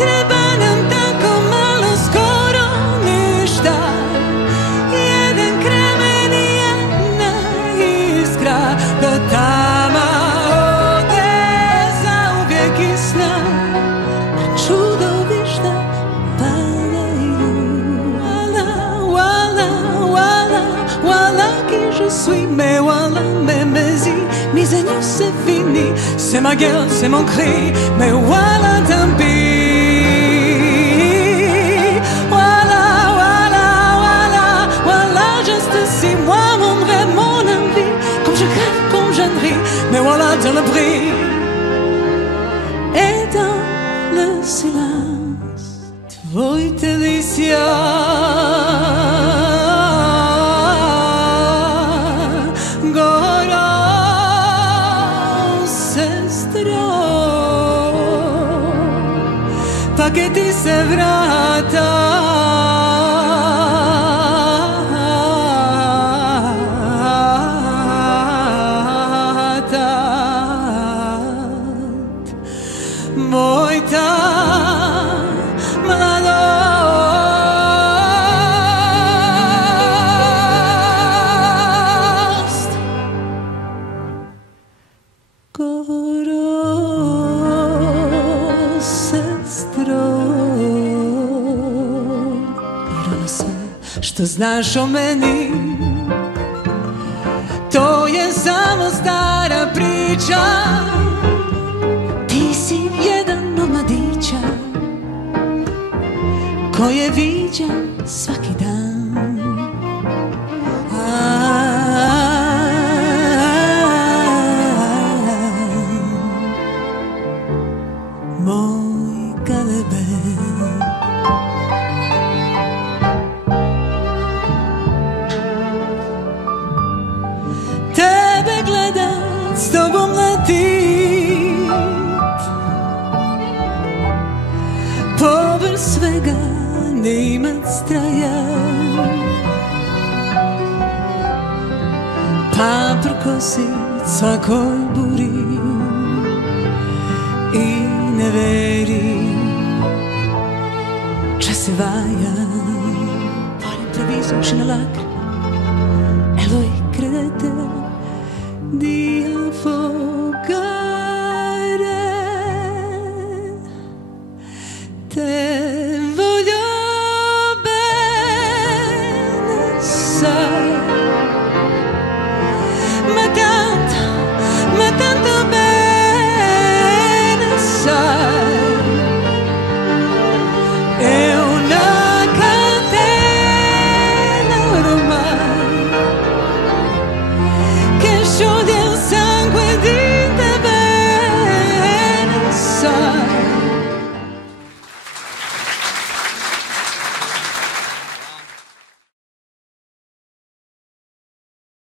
treba nam tako malo, skoro ništa. Jedan kremen i jedna iskra, do tama ode zauvijek i sna. A čudovišta padaju. Wala, wala, wala, qui je suis, mais wala me mezi. Mise à nu c'est fini, c'est ma gueule, c'est mon cri, mais voilà tant pis. Voilà, voilà, voilà, voilà, juste si moi mon rêve, mon envie, comme je crève, comme je ris, mais voilà dans le bruit et dans le silence, tvoj delicia. Pa che ti se vrata moj ta mladost. Što znaš o meni, to je samo stara priča. Ti si jedan od mladića koje viđam svaki dan. Moj galebe, s tobom letit povrh svega, ne imat straja, pa prkosit svakoj buri i ne verim če se vaja. Volim previso še na lakre, eloj credete, Dio